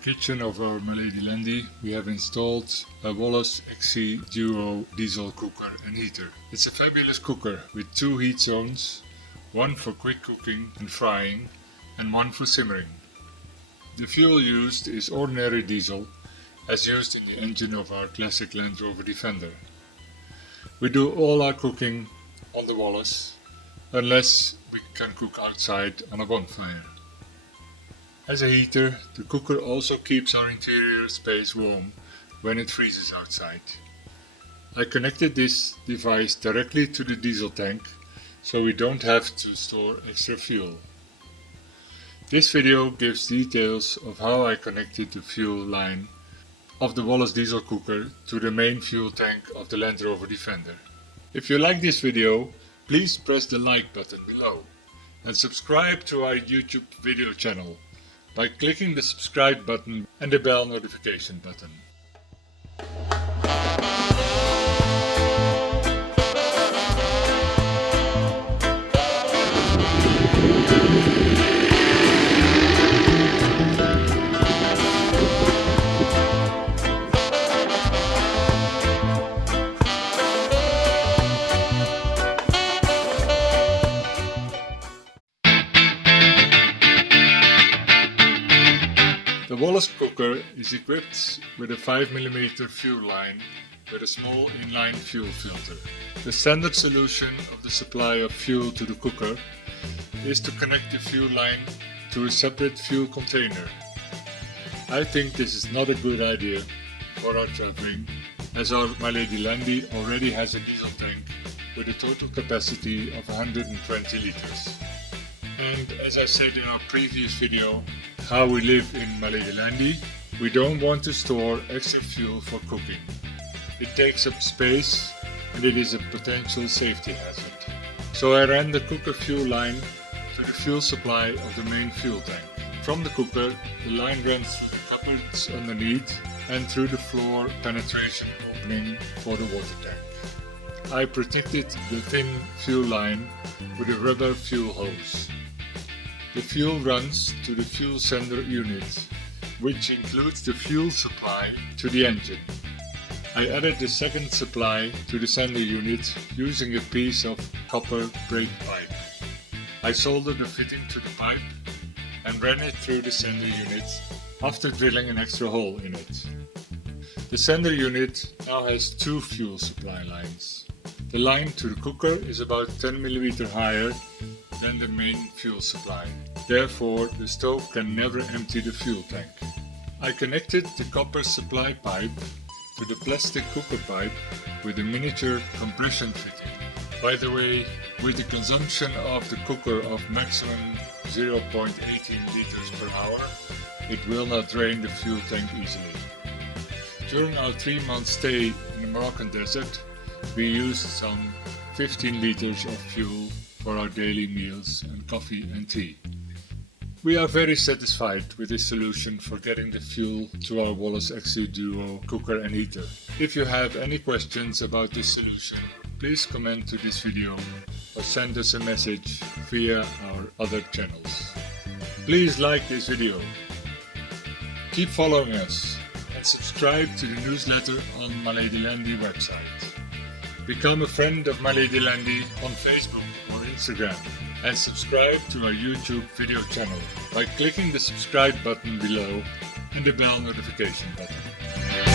kitchen of our Milady Landy we have installed a Wallas XC Duo diesel cooker and heater. It's a fabulous cooker with 2 heat zones, one for quick cooking and frying and one for simmering. The fuel used is ordinary diesel as used in the engine of our classic Land Rover Defender. We do all our cooking on the Wallas unless we can cook outside on a bonfire. As a heater, the cooker also keeps our interior space warm when it freezes outside. I connected this device directly to the diesel tank so we don't have to store extra fuel. This video gives details of how I connected the fuel line of the Wallas diesel cooker to the main fuel tank of the Land Rover Defender. If you like this video, please press the like button below and subscribe to our YouTube video channel by clicking the subscribe button and the bell notification button. The Wallas cooker is equipped with a 5mm fuel line with a small inline fuel filter. The standard solution of the supply of fuel to the cooker is to connect the fuel line to a separate fuel container. I think this is not a good idea for our traveling, as our Milady Landy already has a diesel tank with a total capacity of 120 liters. And as I said in our previous video, how we live in Milady Landy, we don't want to store extra fuel for cooking. It takes up space and it is a potential safety hazard. So I ran the cooker fuel line to the fuel supply of the main fuel tank. From the cooker, the line runs through the cupboards underneath and through the floor penetration opening for the water tank. I protected the thin fuel line with a rubber fuel hose. The fuel runs to the fuel sender unit, which includes the fuel supply to the engine. I added the second supply to the sender unit using a piece of copper brake pipe. I soldered the fitting to the pipe and ran it through the sender unit after drilling an extra hole in it. The sender unit now has 2 fuel supply lines. The line to the cooker is about 10mm higher than the main fuel supply. Therefore, the stove can never empty the fuel tank. I connected the copper supply pipe to the plastic cooker pipe with a miniature compression fitting. By the way, with the consumption of the cooker of maximum 0.18 liters per hour, it will not drain the fuel tank easily. During our 3-month stay in the Moroccan desert, we used some 15 liters of fuel for our daily meals and coffee and tea. We are very satisfied with this solution for getting the fuel to our Wallas XC Duo cooker and heater. If you have any questions about this solution, please comment to this video or send us a message via our other channels. Please like this video, keep following us and subscribe to the newsletter on Milady Landy website. Become a friend of Milady Landy on Facebook or Instagram and subscribe to our YouTube video channel by clicking the subscribe button below and the bell notification button.